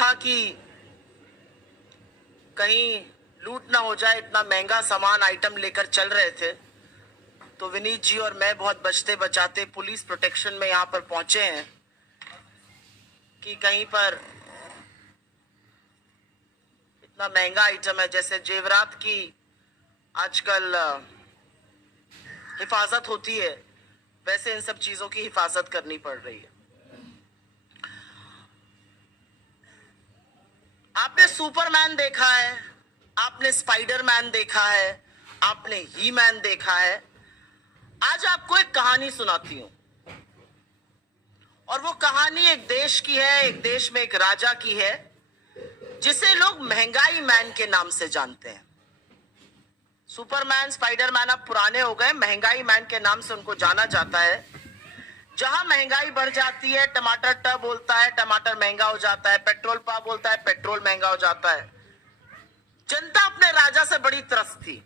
था कि कहीं लूट ना हो जाए, इतना महंगा सामान आइटम लेकर चल रहे थे। तो विनीत जी और मैं बहुत बचते बचाते पुलिस प्रोटेक्शन में यहाँ पर पहुंचे हैं कि कहीं पर इतना महंगा आइटम है, जैसे जेवरात की आजकल हिफाजत होती है, वैसे इन सब चीजों की हिफाजत करनी पड़ रही है। आपने सुपरमैन देखा है, आपने स्पाइडरमैन देखा है, आपने ही मैन देखा है। आज आपको एक कहानी सुनाती हूं, और वो कहानी एक देश की है, एक देश में एक राजा की है, जिसे लोग महंगाई मैन के नाम से जानते हैं। सुपरमैन स्पाइडरमैन अब पुराने हो गए, महंगाई मैन के नाम से उनको जाना जाता है। जहां महंगाई बढ़ जाती है, टमाटर ट बोलता है, टमाटर महंगा हो जाता है, पेट्रोल पा बोलता है, पेट्रोल महंगा हो जाता है। जनता अपने राजा से बड़ी त्रस्त थी।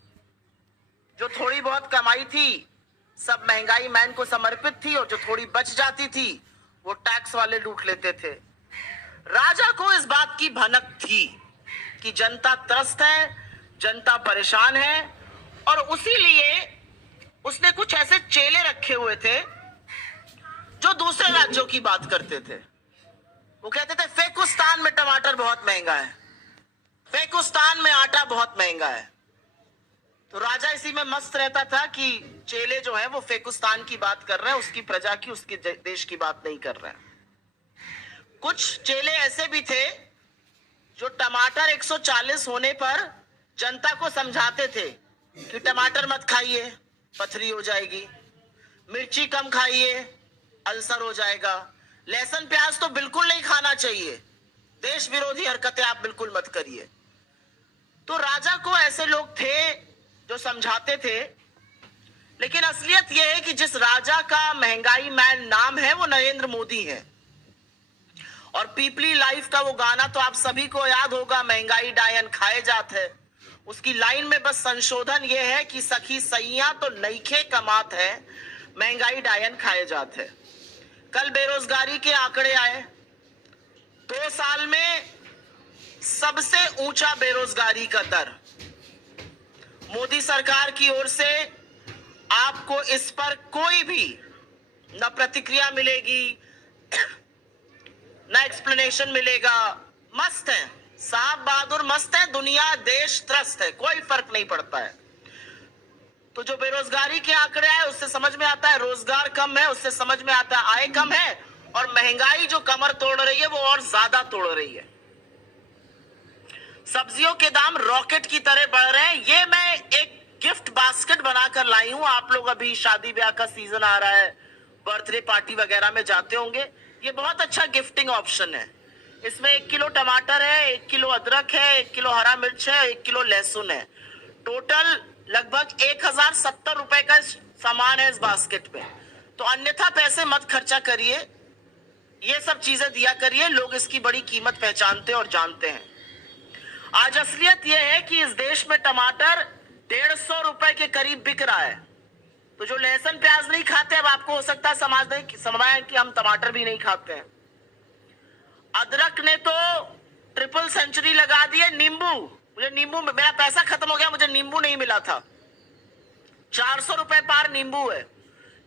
जो थोड़ी बहुत कमाई थी सब महंगाई मैन को समर्पित थी, और जो थोड़ी बच जाती थी वो टैक्स वाले लूट लेते थे। राजा को इस बात की भनक थी कि जनता त्रस्त है, जनता परेशान है, और उसी लिए उसने कुछ ऐसे चेले रखे हुए थे जो दूसरे राज्यों की बात करते थे। वो कहते थे फेकुस्तान में टमाटर बहुत महंगा है, फेकुस्तान में आटा बहुत महंगा है। तो राजा इसी में मस्त रहता था कि चेले जो है वो फेकुस्तान की बात कर रहे हैं, उसकी प्रजा की, उसके देश की बात नहीं कर रहे हैं। कुछ चेले ऐसे भी थे जो टमाटर 140 होने पर जनता को समझाते थे कि टमाटर मत खाइए, पथरी हो जाएगी, मिर्ची कम खाइए, अल्सर हो जाएगा, लहसुन प्याज तो बिल्कुल नहीं खाना चाहिए, देश विरोधी हरकतें आप बिल्कुल मत करिए। तो राजा को ऐसे लोग थे जो समझाते थे। लेकिन असलियत यह है कि जिस राजा का महंगाई मैन नाम है वो नरेंद्र मोदी है। और पीपली लाइफ का वो गाना तो आप सभी को याद होगा, महंगाई डायन खाए जात है। उसकी लाइन में बस संशोधन ये है कि सखी सैया तो नईखे कमात है, महंगाई डायन खाए जात है। कल बेरोजगारी के आंकड़े आए, 2 साल में सबसे ऊंचा बेरोजगारी का दर। मोदी सरकार की ओर से आपको इस पर कोई भी न प्रतिक्रिया मिलेगी, न एक्सप्लेनेशन मिलेगा। मस्त है साहब, बहादुर मस्त है, दुनिया देश त्रस्त है, कोई फर्क नहीं पड़ता है। तो जो बेरोजगारी के आंकड़े आए उससे समझ में आता है रोजगार कम है, उससे समझ में आता है आय कम है, और महंगाई जो कमर तोड़ रही है वो और ज्यादा तोड़ रही है। सब्जियों के दाम रॉकेट की तरह बढ़ रहे हैं। ये मैं एक गिफ्ट बास्केट बनाकर लाई हूं। आप लोग अभी शादी ब्याह का सीजन आ रहा है, बर्थडे पार्टी वगैरह में जाते होंगे, ये बहुत अच्छा गिफ्टिंग ऑप्शन है। इसमें 1 किलो टमाटर है, 1 किलो अदरक है, 1 किलो हरा मिर्च है, 1 किलो लहसुन है। टोटल लगभग 1070 रुपए का सामान है इस बास्केट में। तो अन्यथा पैसे मत खर्चा करिए, ये सब चीजें दिया करिए। लोग इसकी बड़ी कीमत पहचानते और जानते हैं। आज असलियत यह है कि इस देश में टमाटर 150 रुपए के करीब बिक रहा है। तो जो लहसुन प्याज नहीं खाते, अब आपको हो सकता है समझाएं कि हम टमाटर भी नहीं खाते हैं। अदरक ने तो ट्रिपल सेंचुरी लगा दी है। नींबू, मुझे नींबू में मेरा पैसा खत्म हो गया, मुझे नींबू नहीं मिला था। 400 रुपए पार नींबू है।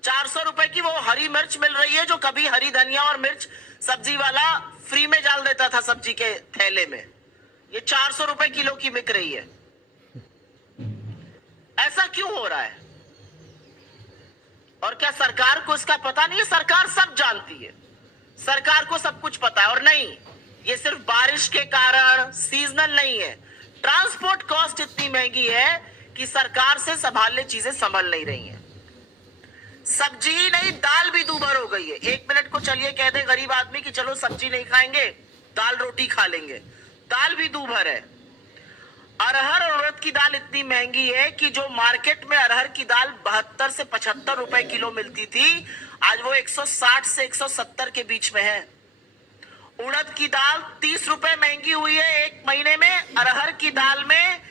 400 रुपए की वो हरी मिर्च मिल रही है जो कभी हरी धनिया और मिर्च सब्जी वाला फ्री में डाल देता था सब्जी के थैले में, ये 400 रुपए किलो की बिक रही है। ऐसा क्यों हो रहा है? और क्या सरकार को इसका पता नहीं है? सरकार सब जानती है, सरकार को सब कुछ पता है। और नहीं, ये सिर्फ बारिश के कारण सीजनल नहीं है। ट्रांसपोर्ट कॉस्ट इतनी महंगी है कि सरकार से संभालने चीजें संभल नहीं रही हैं। सब्जी ही नहीं, दाल भी दूभर हो गई है। 1 मिनट को चलिए कह दे गरीब आदमी कि चलो सब्जी नहीं खाएंगे, दाल रोटी खा लेंगे, दाल भी दूभर है। अरहर और उड़द की दाल इतनी महंगी है कि जो मार्केट में अरहर की दाल 72 से 75 रुपए किलो मिलती थी, आज वो 160 से 170 के बीच में है। उड़द की दाल 30 रुपए महंगी हुई है 1 महीने में। अरहर की दाल में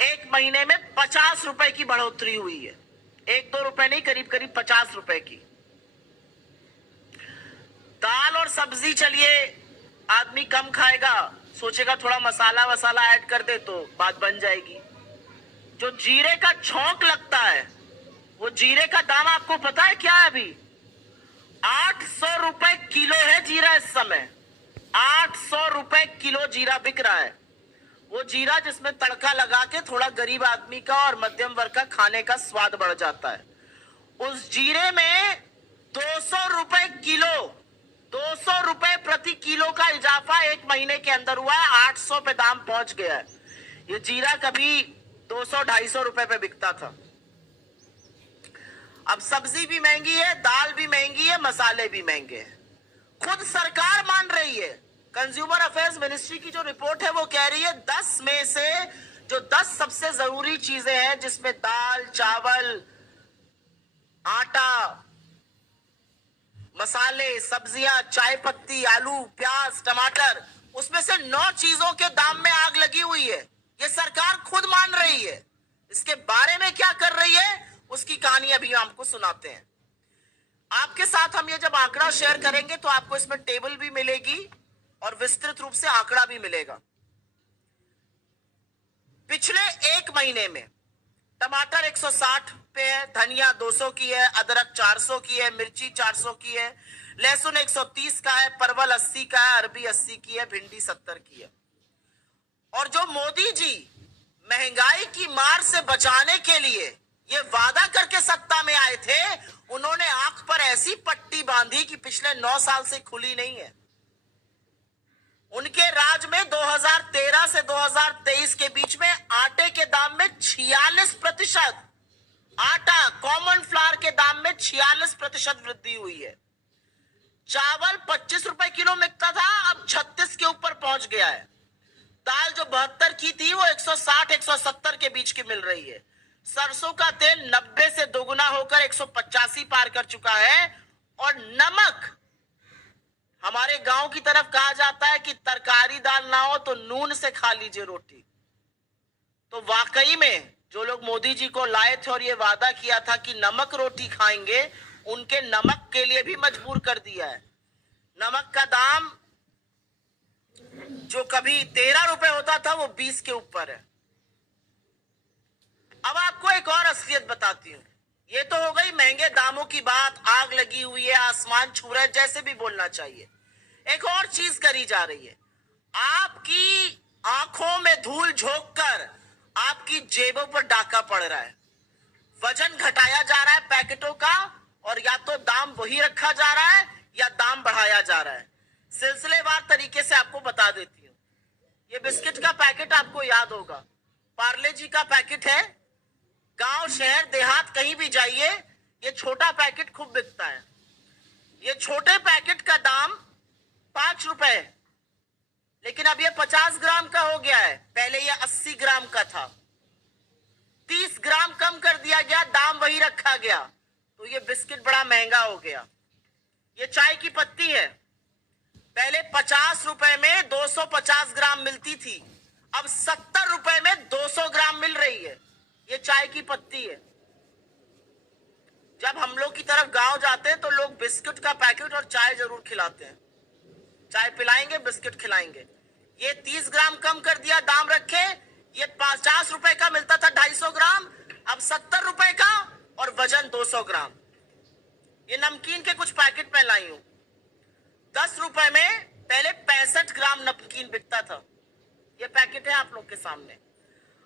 1 महीने में 50 रुपए की बढ़ोतरी हुई है। 1-2 रुपए नहीं, करीब करीब 50 रुपए की। दाल और सब्जी चलिए आदमी कम खाएगा, सोचेगा थोड़ा मसाला वसाला ऐड कर दे तो बात बन जाएगी। जो जीरे का छौंक लगता है, वो जीरे का दाम आपको पता है क्या है? अभी 800 रुपए किलो है जीरा इस समय। 800 रुपए किलो जीरा बिक रहा है। वो जीरा जिसमें तड़का लगा के थोड़ा गरीब आदमी का और मध्यम वर्ग का खाने का स्वाद बढ़ जाता है। उस जीरे में 200 रुपए किलो, 200 रुपए प्रति किलो का इजाफा एक महीने के अंदर हुआ है। 800 पे दाम पहुंच गया है। ये जीरा कभी 200-250 रुपए पे बिकता था। अब सब्जी भी महंगी है, दाल भी महंगी है, मसाले भी महंगे हैं। खुद सरकार मान रही है। कंज्यूमर अफेयर्स मिनिस्ट्री की जो रिपोर्ट है वो कह रही है 10 में से जो 10 सबसे जरूरी चीजें हैं, जिसमें दाल, चावल, आटा, मसाले, सब्जियां, चाय पत्ती, आलू, प्याज, टमाटर, उसमें से 9 चीजों के दाम में आग लगी हुई है। ये सरकार खुद मान रही है। इसके बारे में क्या कर रही है उसकी कहानी अभी आपको सुनाते हैं। आपके साथ हम ये जब आंकड़ा शेयर करेंगे तो आपको इसमें टेबल भी मिलेगी और विस्तृत रूप से आंकड़ा भी मिलेगा। पिछले एक महीने में टमाटर 160 पे है, धनिया 200 की है, अदरक 400 की है, मिर्ची 400 की है, लहसुन 130 का है, परवल 80 का है, अरबी 80 की है, भिंडी 70 की है। और जो मोदी जी महंगाई की मार से बचाने के लिए ये वादा करके सत्ता में आए थे, उन्होंने आंख पर ऐसी पट्टी बांधी कि पिछले 9 साल से खुली नहीं है। उनके राज में 2013 से 2023 के बीच में आटे के दाम में 46%, आटा कॉमन फ्लावर के दाम में 46% वृद्धि हुई है। चावल 25 रुपए किलो मिलता था, अब 36 के ऊपर पहुंच गया है। दाल जो 72 की थी वो 160-170 के बीच की मिल रही है। सरसों का तेल 90 से दोगुना होकर 185 पार कर चुका है। और नमक, हमारे गांव की तरफ कहा जाता है कि तरकारी दाल ना हो तो नून से खा लीजिए रोटी। तो वाकई में जो लोग मोदी जी को लाए थे और ये वादा किया था कि नमक रोटी खाएंगे, उनके नमक के लिए भी मजबूर कर दिया है। नमक का दाम जो कभी 13 रुपए होता था वो 20 के ऊपर है। अब आपको एक और असलियत बताती हूं। ये तो हो गई महंगे दामों की बात, आग लगी हुई है, आसमान छू रहा है, जैसे भी बोलना चाहिए। एक और चीज करी जा रही है। आपकी आंखों में धूल झोंक कर आपकी जेबों पर डाका पड़ रहा है। वजन घटाया जा रहा है पैकेटों का, और या तो दाम वही रखा जा रहा है या दाम बढ़ाया जा रहा है। सिलसिलेवार तरीके से आपको बता देती हूँ। ये बिस्किट का पैकेट आपको याद होगा, पार्ले जी का पैकेट है। गांव, शहर, देहात कहीं भी जाइए, ये छोटा पैकेट खूब बिकता है। ये छोटे पैकेट का दाम 5 रुपए है, लेकिन अब ये 50 ग्राम का हो गया है। पहले ये 80 ग्राम का था। 30 ग्राम कम कर दिया गया, दाम वही रखा गया, तो ये बिस्किट बड़ा महंगा हो गया। ये चाय की पत्ती है, पहले 50 रुपए में 250 ग्राम मिलती थी, अब 70 रुपए में 200 ग्राम मिल रही है। ये चाय की पत्ती है। जब हम लोग की तरफ गांव जाते हैं तो लोग बिस्किट का पैकेट और चाय जरूर खिलाते हैं। चाय पिलाएंगे, बिस्किट खिलाएंगे। ये 30 ग्राम कम कर दिया, दाम रखे। ये 50 रुपए का मिलता था 250 ग्राम, अब 70 रुपए का, और वजन 200 ग्राम। ये नमकीन के कुछ पैकेट में लाई हूं। 10 रुपए में पहले 65 ग्राम नमकीन बिकता था। ये पैकेट है आप लोग के सामने।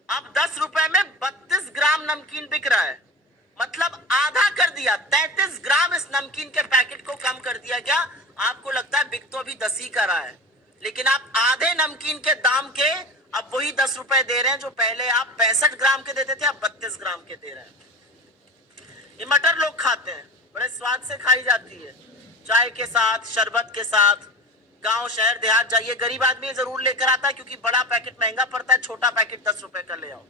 अब 10 रुपए में 32 ग्राम नमकीन बिक रहा है, मतलब आधा कर दिया। 33 ग्राम इस नमकीन के पैकेट को कम कर दिया गया। आपको लगता है बिक तो अभी 10 ही का रहा है, लेकिन आप आधे नमकीन के दाम के अब वही 10 रुपए दे रहे हैं जो पहले आप 65 ग्राम के देते थे, आप 32 ग्राम के दे रहे हैं। ये मटर लोग खाते हैं, बड़े स्वाद से खाई जाती है, चाय के साथ, शरबत के साथ। गांव, शहर, देहात जाइए, गरीब आदमी जरूर लेकर आता है क्योंकि बड़ा पैकेट महंगा पड़ता है, छोटा पैकेट 10 रुपए का ले आओ।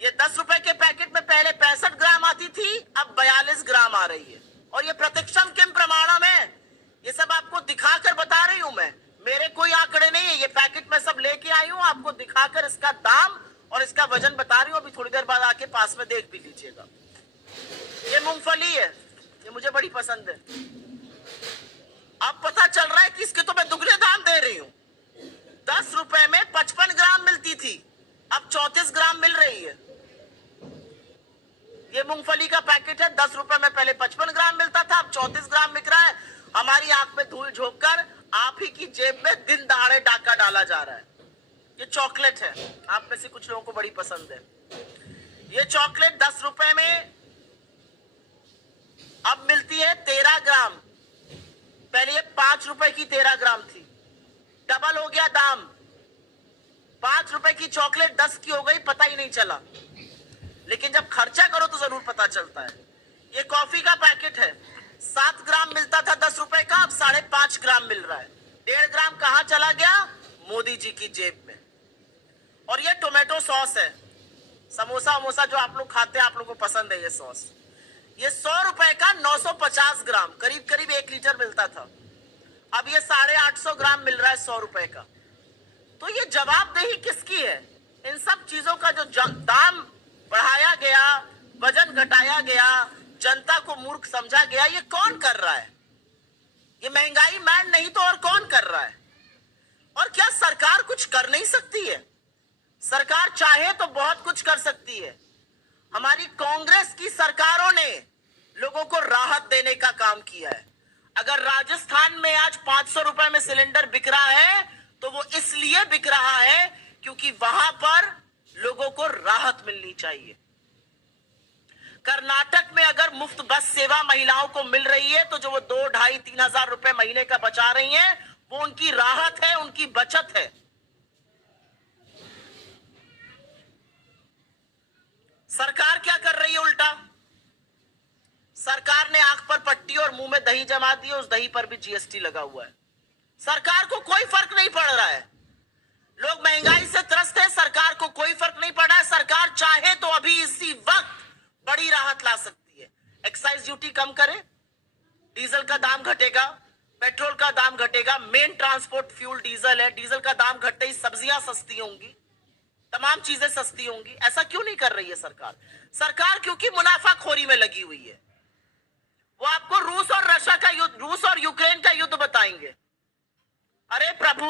ये 10 रुपए के पैकेट में पहले 65 ग्राम आती थी, अब 42 ग्राम आ रही है। और ये प्रत्यक्षम किम प्रमाणम है, ये सब आपको दिखाकर बता रही हूं मैं। मेरे कोई आंकड़े नहीं है, ये पैकेट में सब लेके आई हूं, आपको दिखाकर इसका दाम और इसका वजन बता रही हूं। अभी थोड़ी देर बाद आके पास में देख भी लीजिएगा। ये मूंगफली है, ये मुझे बड़ी पसंद है। अब पता चल रहा है कि इसके तो मैं दुगने दाम दे रही हूं। 10 रुपए में मूंगफली का पैकेट है 10 रुपए में, पहले 55 ग्राम मिलता था, अब 34 ग्राम बिक रहा है। हमारी आंख में धूल झोंककर आप ही की जेब में दिन दहाड़े डाका डाला जा रहा है। ये चॉकलेट है, आप में से कुछ लोगों को बड़ी पसंद है। ये चॉकलेट 10 रुपए में अब मिलती है 13 ग्राम, पहले ये 5 रुपए की 13 ग्राम थी, डबल हो गया दाम। 5 रुपए की चॉकलेट 10 की हो गई, पता ही नहीं चला, लेकिन जब खर्चा करो तो जरूर पता चलता है। ये कॉफी का पैकेट है, 7 ग्राम मिलता था 10 रुपए का, अब 5.5 ग्राम मिल रहा है। 1.5 ग्राम कहां चला गया? मोदी जी की जेब में। और ये टोमेटो सॉस है, समोसा वमोसा जो आप लोग खाते हैं, आप लोगों को पसंद है ये सॉस। ये 100 रुपए का 950 ग्राम, करीब करीब 1 लीटर मिलता था, अब ये 850 ग्राम मिल रहा है 100 रुपए का। तो ये जवाबदेही किसकी है? इन सब चीजों का जो दाम बढ़ाया गया, वजन घटाया गया, जनता को मूर्ख समझा गया, ये कौन कर रहा है? ये महंगाई मैन नहीं तो और कौन कर रहा है? और क्या सरकार कुछ कर नहीं सकती है? सरकार चाहे तो बहुत कुछ कर सकती है। हमारी कांग्रेस की सरकारों ने लोगों को राहत देने का काम किया है। अगर राजस्थान में आज 500 रुपए में सिलेंडर बिक रहा है तो वो इसलिए बिक रहा है क्योंकि वहां पर लोगों को राहत मिलनी चाहिए। कर्नाटक में अगर मुफ्त बस सेवा महिलाओं को मिल रही है तो जो वो 2, 2.5, 3 हजार रुपए महीने का बचा रही हैं, वो उनकी राहत है, उनकी बचत है। सरकार क्या कर रही है उल्टा? सरकार ने आंख पर पट्टी और मुंह में दही जमा दी, उस दही पर भी जीएसटी लगा हुआ है। सरकार को कोई फर्क नहीं पड़ रहा है। लोग महंगाई से त्रस्त हैं, सरकार को कोई फर्क नहीं पड़ रहा है। सरकार चाहे तो अभी इसी वक्त बड़ी राहत ला सकती है। एक्साइज ड्यूटी कम करे, डीजल का दाम घटेगा, पेट्रोल का दाम घटेगा, मेन ट्रांसपोर्ट फ्यूल डीजल है, डीजल का दाम घटते ही सब्जियां सस्ती होंगी, तमाम चीजें सस्ती होंगी। ऐसा क्यों नहीं कर रही है सरकार? सरकार क्योंकि मुनाफाखोरी में लगी हुई है। वो आपको रूस और रशिया का युद्ध, रूस और यूक्रेन का युद्ध बताएंगे। अरे प्रभु,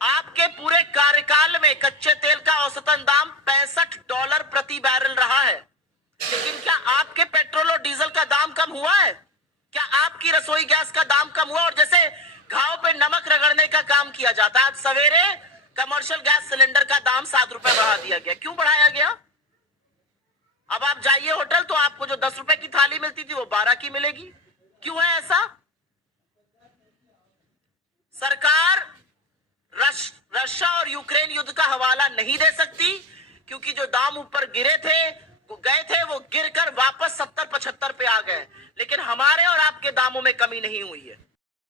आपके पूरे कार्यकाल में कच्चे तेल का औसतन दाम $65 प्रति बैरल रहा है, लेकिन क्या आपके पेट्रोल और डीजल का दाम कम हुआ है? क्या आपकी रसोई गैस का दाम कम हुआ? और जैसे घाव पे नमक रगड़ने का काम किया जाता है, आज सवेरे कमर्शियल गैस सिलेंडर का दाम 7 रुपए बढ़ा दिया गया। क्यों बढ़ाया गया? अब आप जाइए होटल तो आपको जो 10 रुपए की थाली मिलती थी वो 12 की मिलेगी। क्यों है ऐसा? सरकार रशिया और यूक्रेन युद्ध का हवाला नहीं दे सकती क्योंकि जो दाम ऊपर गिरे थे, वो गए थे, वो गिरकर वापस 70-75 पे आ गए, लेकिन हमारे और आपके दामों में कमी नहीं हुई है।